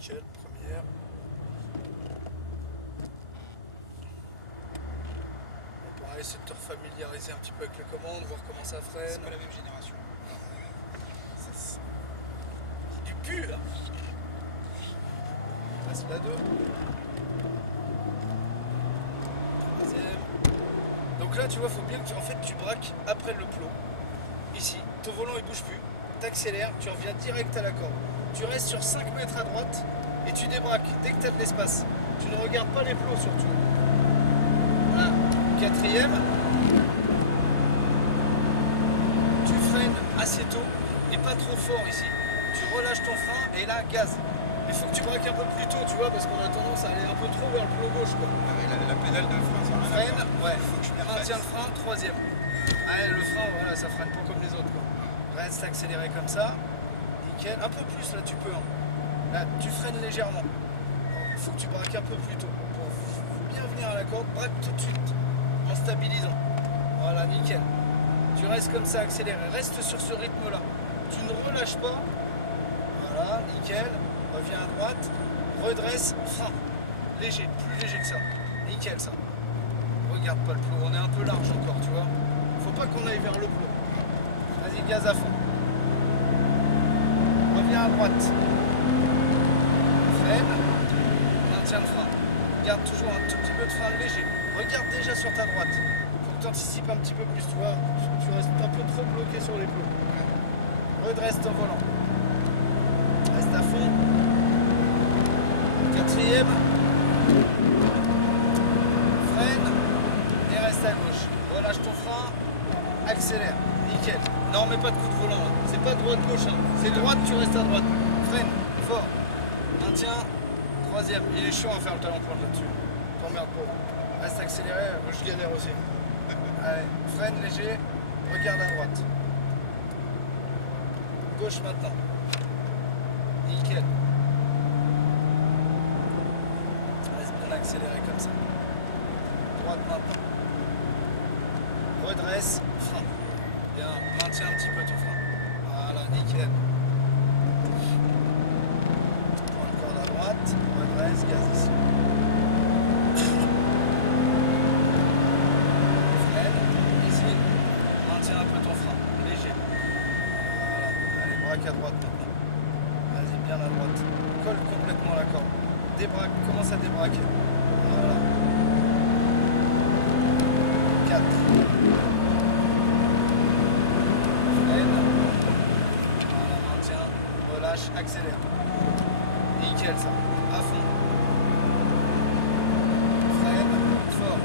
nickel, première. Bon, pareil, c'est de te familiariser un petit peu avec les commandes, voir comment ça freine. C'est pas la même génération. C'est du pur. Passe la 2. Troisième. Donc là, tu vois, faut bien que en fait, tu braques après le plot. Ici, ton volant il bouge plus. T'accélères, tu reviens direct à la corde. Tu restes sur 5 mètres à droite et tu débraques dès que tu as de l'espace. Tu ne regardes pas les plots surtout. Voilà. Quatrième. Tu freines assez tôt et pas trop fort ici. Tu relâches ton frein et là, gaz. Il faut que tu braques un peu plus tôt, tu vois, parce qu'on a tendance à aller un peu trop vers le plot gauche, quoi. La pédale de frein, ça n'a rien à Freine, voir. ouais. Faut que je m'y Maintien refasse. le frein, troisième. Ouais, le frein, voilà, ça freine pas comme les autres, quoi. Reste accéléré comme ça. Nickel. Un peu plus, là, tu peux. Hein. Là, tu freines légèrement. Il faut que tu braques un peu plus tôt. Pour bien venir à la corde, braque tout de suite. En stabilisant. Voilà, nickel. Tu restes comme ça, accéléré. Reste sur ce rythme-là. Tu ne relâches pas. Voilà, nickel. Reviens à droite. Redresse, frein. Léger, plus léger que ça. Nickel, ça. Regarde pas le plot, on est un peu large encore, tu vois. Faut pas qu'on aille vers le plot. Vas-y, gaz à fond. Reviens à droite. Freine. Maintiens le frein. Garde toujours un tout petit peu de frein léger. Regarde déjà sur ta droite. Faut que tu anticipes un petit peu plus, tu vois. Tu restes un peu trop bloqué sur les plots. Redresse ton volant. Reste à fond. Quatrième. Freine. Et reste à gauche. Relâche ton frein. Accélère. Nickel. Non, mais pas de coup de volant. Hein. C'est pas droite-gauche. Hein. C'est droite, tu restes à droite. Freine. Fort. Maintien. Troisième. Il est chiant à faire le talon pointe là-dessus. T'emmerdes pas. Reste accéléré. Je galère aussi. Allez. Freine léger. Regarde à droite. Gauche maintenant. Nickel. Reste bien accéléré comme ça. Droite maintenant. Redresse, frein. Bien, maintiens un petit peu ton frein. Voilà, nickel. Prends le corde à droite, redresse, gaz ici. Freine, ici. Maintiens un peu ton frein, léger. Voilà, allez, braque à droite maintenant. Vas-y, bien à droite. Colle complètement la corde. Débraque, commence à débraquer. Voilà. 4. Freine. Voilà, maintien. Relâche, accélère. Nickel ça. À fond. Freine. Fort.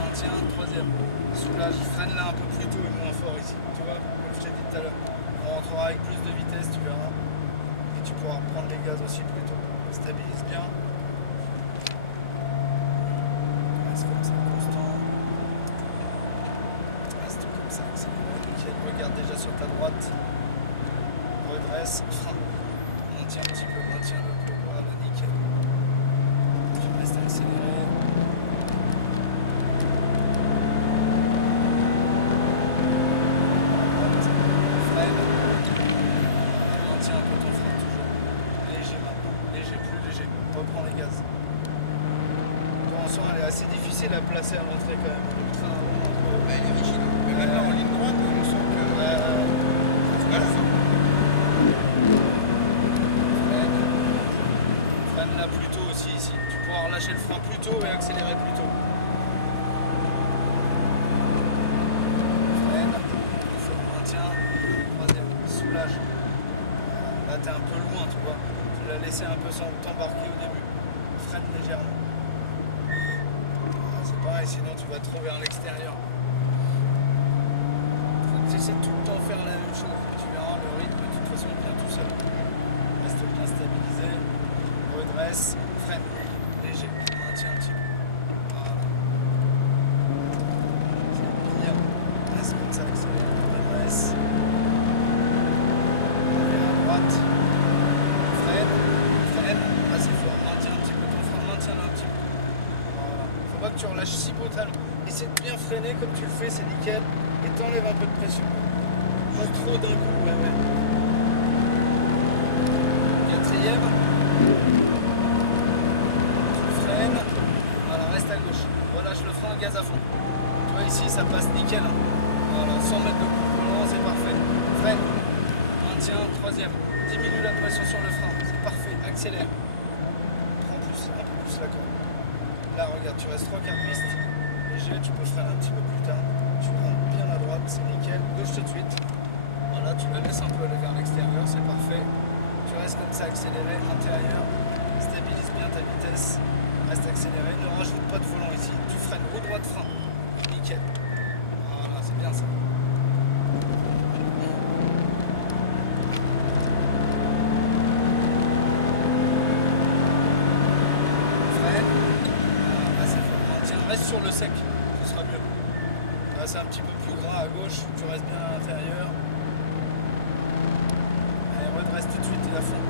Maintien. Troisième. Soulage. Freine là un peu plus tôt et moins fort ici. Tu vois, comme je t'ai dit tout à l'heure. On rentrera avec plus de vitesse, tu verras. Et tu pourras prendre les gaz aussi plus tôt. Stabilise bien. Reste comme ça, constant. Reste comme ça, accéléré, nickel. Regarde déjà sur ta droite. Redresse, frein. Maintiens un petit peu, maintiens le peu. Voilà, nickel. Tu restes accéléré. Droite, freine. Et maintiens un peu ton frein toujours. Léger maintenant, léger, plus léger. Reprends les gaz. On sent elle est assez difficile à placer à l'entrée quand même. Le train Elle est rigide. Mais maintenant, en ligne droite, on sent que. C'est pas ça. Freine là plus tôt aussi ici. Tu pourras relâcher le frein plus tôt et accélérer plus tôt. Freine. Maintien. Troisième. Soulage. Là t'es un peu loin, tu vois. Tu l'as laissé un peu sans t'embarquer au début. Freine légèrement. C'est pareil, sinon tu vas trop vers l'extérieur. Faut que tu essaies tout le temps de faire la même chose. Tu verras le rythme, de toute façon, il vient tout seul. Reste bien stabilisé. Redresse, freine. Léger. Maintiens un petit peu. Voilà. C'est bien. Reste comme ça, accélère. Redresse. Reviens à droite. Freine. Freine. Assez fort. Maintiens un petit peu ton frein. Maintiens-le un petit peu. Voilà. Faut pas que tu relâches si brutalement. Essaie de bien freiner comme tu le fais, c'est nickel. Et t'enlèves un peu de pression. Pas trop d'un coup, ouais. Quatrième. fond. Tu vois ici ça passe nickel. Hein. Voilà, 100 mètres de coup de volant, c'est parfait. Freine, maintien, troisième. Diminue la pression sur le frein, c'est parfait. Accélère. Prends plus, un peu plus la corde. Là regarde, tu restes 3/4 piste. Léger, tu peux freiner un petit peu plus tard. Tu rentres bien à droite, c'est nickel. Gauche tout de suite. Voilà, tu la laisses un peu aller vers l'extérieur, c'est parfait. Tu restes comme ça accéléré, intérieur. Stabilise bien ta vitesse. Reste accéléré, ne rajoute pas de volant ici. Tu freines, roue droite frein. Nickel. Voilà, c'est bien ça. Freine. Assez fort. Tiens, reste sur le sec, ce sera mieux. Là, c'est un petit peu plus gras à gauche, tu restes bien à l'intérieur. Allez, redresse tout de suite et à fond.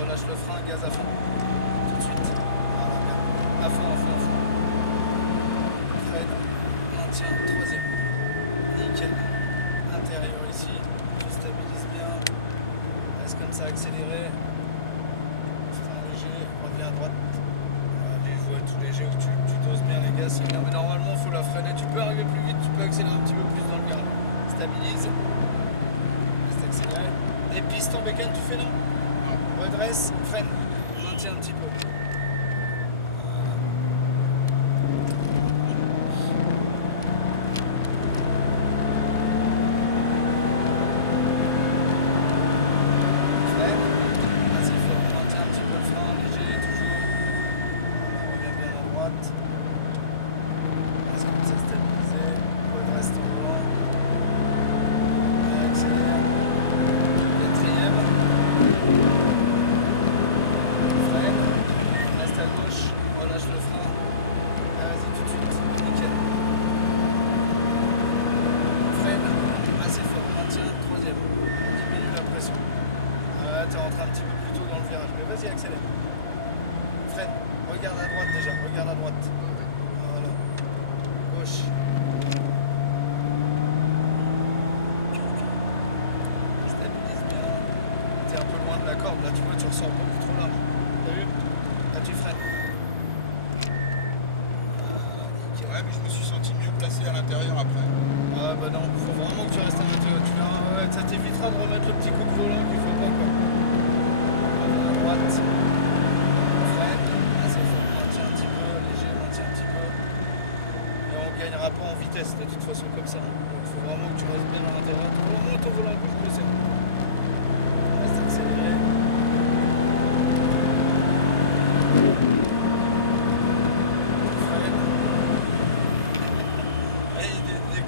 Relâche le frein, gaz à fond. Tout de suite. Voilà, bien. À fond, à fond, à fond. Freine, maintien, troisième. Nickel. Intérieur ici. Tu stabilises bien. Reste comme ça, accéléré. Frein léger. Reviens à droite. Allez, je vois tout léger. Tu doses bien les gaz, c'est bien. Mais normalement, il faut la freiner. Tu peux arriver plus vite, tu peux accélérer un petit peu plus dans le garage. Stabilise. Reste accéléré. Et piston bécane, tu fais non? Redresse, freine, maintient un petit peu. Voilà. Freine, assez fort, maintient un petit peu le frein, léger, toujours. Voilà, reviens bien à droite. Reste comme ça stabilisé. Redresse ton volant. Et accélère. Quatrième. Relâche le frein. Vas-y tout de suite. Nickel. Freine. Assez fort. Maintien. Troisième. Diminue la pression. T'es rentré un petit peu plus tôt dans le virage. Mais vas-y, accélère. Freine. Regarde à droite déjà. Regarde à droite. Voilà. Gauche. Stabilise bien. T'es un peu loin de la corde. Là, tu vois, tu ressors beaucoup trop large. T'as vu? Là, tu freines. Ouais, mais je me suis senti mieux placé à l'intérieur après. Ah bah non, faut vraiment que tu restes à l'intérieur. Tu verras, ouais, ça t'évitera de remettre le petit coup de volant qu'il faut pas quoi. À droite. Freine. Assez fort. Maintien un petit peu. Léger, maintien un petit peu. Et on gagnera pas en vitesse de toute façon comme ça. Donc faut vraiment que tu restes bien à l'intérieur. Monte ton volant gauche, je sais. Reste accéléré.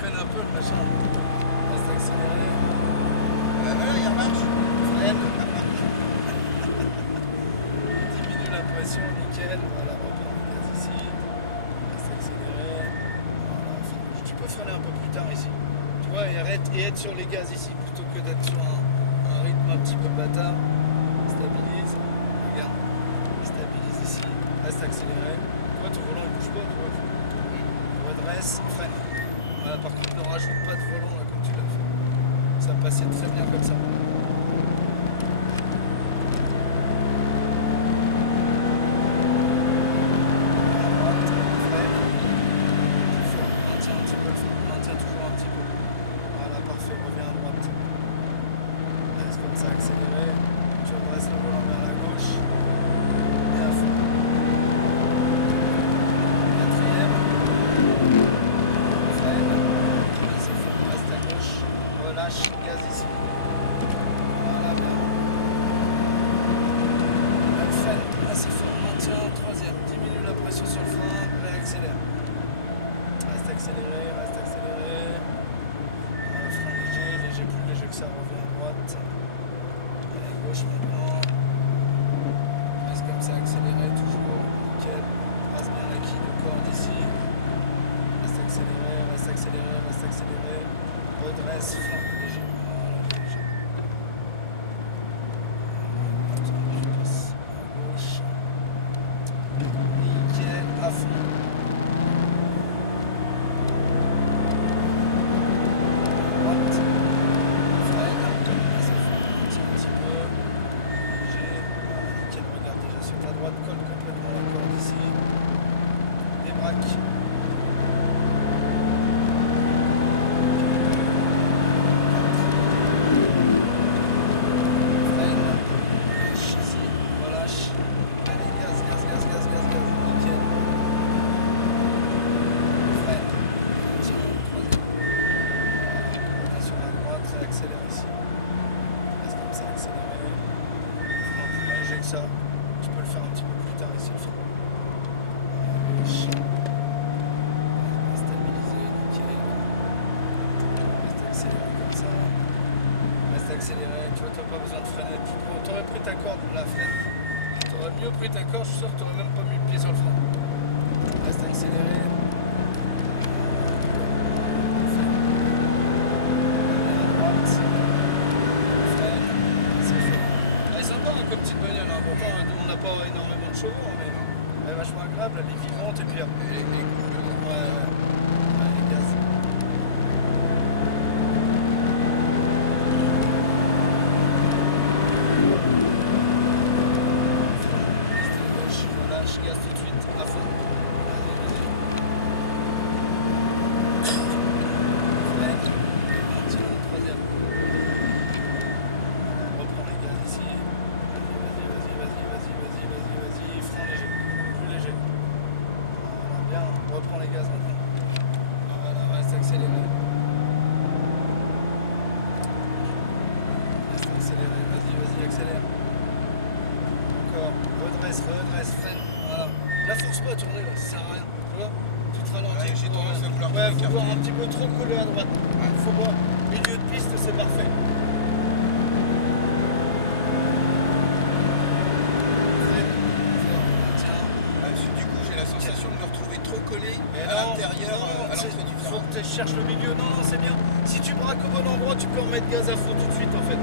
Un peu le machin. Reste accéléré. Voilà, il remarche. Freine. Diminue la pression, nickel. Voilà, reprends le gaz ici. Reste accéléré. Voilà. Tu peux freiner un peu plus tard ici. Tu vois, et arrête et être sur les gaz ici plutôt que d'être sur un rythme un petit peu bâtard. Stabilise. Regarde. Stabilise ici. Reste accéléré. Tu vois, ton volant il bouge pas. Tu vois. Redresse. Freine. Voilà, par contre, ne rajoute pas de volant là, comme tu l'as fait. Ça passait très bien comme ça. À droite, freine. Maintiens un petit peu le frein. Maintiens toujours un petit peu. Voilà, parfait. Reviens à droite. Reste comme ça, accéléré. Tu redresses le volant vers la gauche. Et à fond. Quatrième. Reste à gauche, relâche, gaz ici. Voilà, bien. Elle freine, assez fort, maintien, troisième. Diminue la pression sur le frein, réaccélère. Reste accéléré, reste accéléré. Voilà, frein léger, léger, plus léger que ça, revient à droite. Allez, gauche maintenant. Reste comme ça, accéléré, toujours. Nickel. Passe bien la quille de corde ici. Reste accéléré, reste accéléré, reste accéléré. Redresse, frein léger. Voilà, léger. Je passe à gauche. Nickel, à fond. Droite. Freine. Assez fort. accélérer, tu vois, t'as pas besoin de freiner. T'aurais pris ta corde, la freine. T'aurais mieux pris ta corde, je suis sûr que t'aurais même pas mis le pied sur le frein. Reste accéléré. Comme petite bagnole, hein. Pourtant on n'a pas énormément de chevaux, mais elle est vachement agréable, elle est vivante et puis Et cool. les gaz. Relâche, gaz tout de suite, à fond. Vas-y, tiens, troisième. Reprends les gaz ici. Vas-y, frein léger, plus léger. Voilà, bien, reprends les gaz maintenant. Voilà, reste accéléré. Reste accéléré, vas-y, accélère. Encore, redresse, freine. Voilà. La force pas à tourner là, ça sert à rien. Tu vois, tu te ralentis. Ouais, j'ai tendance à vouloir faut m'écarter. voir un petit peu trop collé à droite. Faut voir, milieu de piste, c'est parfait. Du coup, j'ai la sensation de me retrouver trop collé Mais à non, l'intérieur, non, à l'entrée du faut frein. que tu cherches le milieu. Non, c'est bien. Si tu braques au bon endroit, tu peux remettre gaz à fond tout de suite en fait.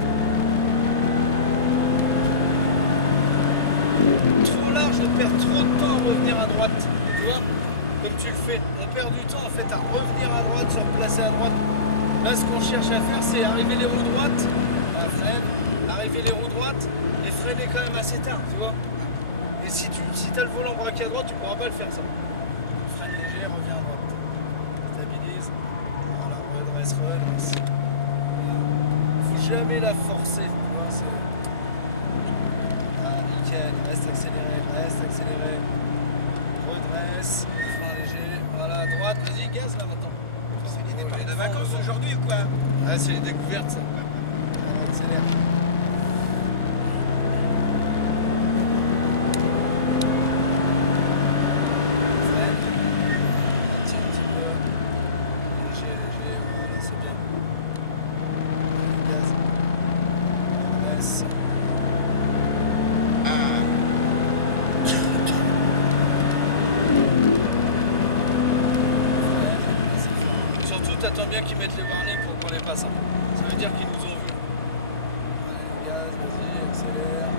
Trop large, on perd trop de temps à revenir à droite. Tu vois, comme tu le fais. On perd du temps en fait à revenir à droite, se replacer à droite. Là, ce qu'on cherche à faire, c'est arriver les roues droites, la freine, arriver les roues droites et freiner quand même assez tard, tu vois. Et si tu as le volant braqué à droite, tu pourras pas le faire ça. Freine léger, reviens à droite. Stabilise. Voilà, redresse. Voilà. Faut jamais la forcer, tu vois. Ah, nickel, reste accéléré. Redresse, frein léger. Voilà, à droite, vas-y, gaz là maintenant. C'est les départs de vacances aujourd'hui ou quoi? Ah, c'est les découvertes ça. Accélère. Léger, voilà, c'est bien. Gaz. Laisse. Surtout, t'attends bien qu'ils mettent les warnings pour qu'on les passe. Ça veut dire qu'ils nous ont vus. Allez, gaz, vas-y, accélère.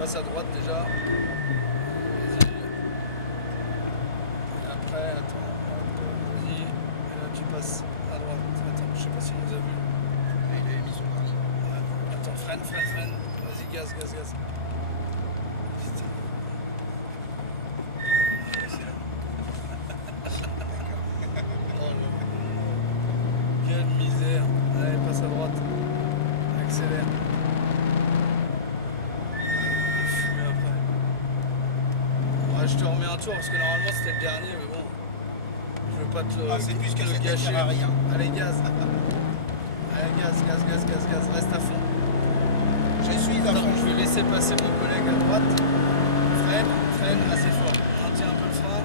Passe à droite déjà. Vas-y. Et après, attends. Vas-y. Et là, tu passes à droite. Attends, je sais pas s'il nous a vus. Il avait mis son mari. Ouais. Attends, freine. Vas-y, gaz. Putain. Oh là. Quelle misère. Allez, passe à droite. Accélère. Et fumer après. Ouais, je te remets un tour parce que normalement c'était le dernier, mais bon. Je veux pas te le, C'est plus que te le ça ne gâcher. sert à rien. Allez, gaz. Allez, gaz. Reste à fond. Je suis à Attends, fond. je vais laisser passer mon collègue à droite. Freine, assez fort. Maintiens un peu le frein. Ah,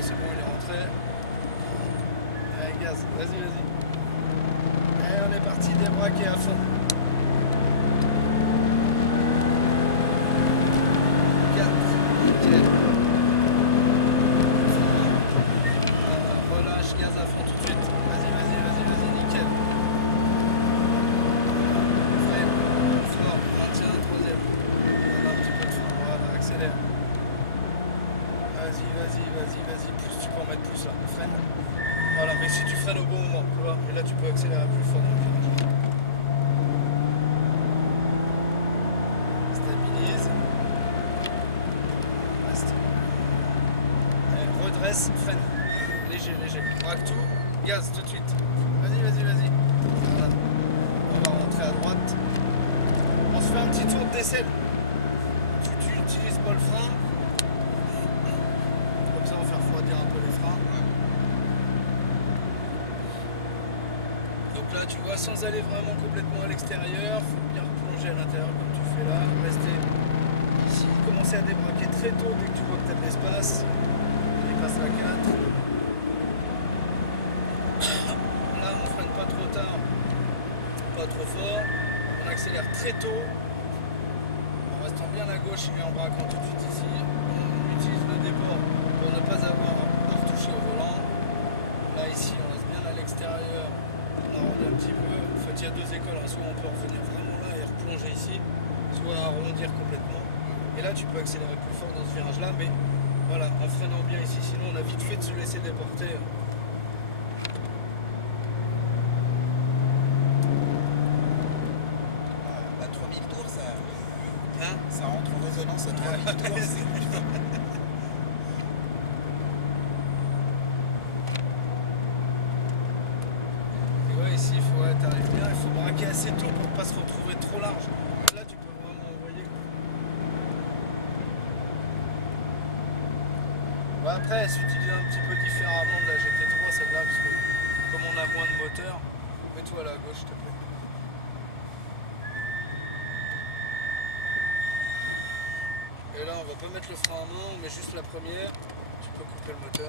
c'est bon, il est rentré. Allez, gaz, vas-y. Allez, on est parti, débraquer à fond. Nickel. Relâche, gaz à fond tout de suite. Vas-y, nickel. Freine, fort, maintiens, troisième. Voilà, un petit peu de frein, voilà, accélère. Vas-y, plus tu peux en mettre plus là. Freine. Voilà, mais si tu freines au bon moment, tu vois, et là tu peux accélérer plus fort dans le virage. Stabilise. Reste. Allez, redresse, freine. Léger. Braque tout, gaz tout de suite. Vas-y. Voilà. On va rentrer à droite. On se fait un petit tour de décel. Tu utilises pas le frein. Comme ça on va faire refroidir un peu les freins. Donc là tu vois, sans aller vraiment complètement à l'extérieur, faut bien replonger à l'intérieur comme tu fais là. Rester ici, commencer à débraquer très tôt dès que tu vois que tu as de l'espace. Il passe la 4. Là on freine pas trop tard, pas trop fort. On accélère très tôt, en restant bien à gauche et en braquant tout de suite ici. On utilise le déport pour ne pas avoir à retoucher au volant. Là ici on reste bien à l'extérieur, on arrondit un petit peu. En fait il y a deux écoles, hein. Soit on peut revenir vraiment là et replonger ici, soit arrondir complètement. Et là tu peux accélérer plus fort dans ce virage là, mais voilà, en freinant bien ici, sinon on a vite fait de se laisser déporter. À 3000 tours, Hein, ça rentre en résonance à 3000 tours. et ouais, ici il faut, ouais, t'arrives bien, il faut braquer assez tôt pour pas se retrouver trop large. Là tu peux vraiment envoyer. Ouais, après elle s'utilise un petit peu différemment de la GT3 celle-là, parce que comme on a moins de moteur, mets-toi là à gauche s'il te plaît. Et là on va pas mettre le frein à main, on met juste la première, tu peux couper le moteur.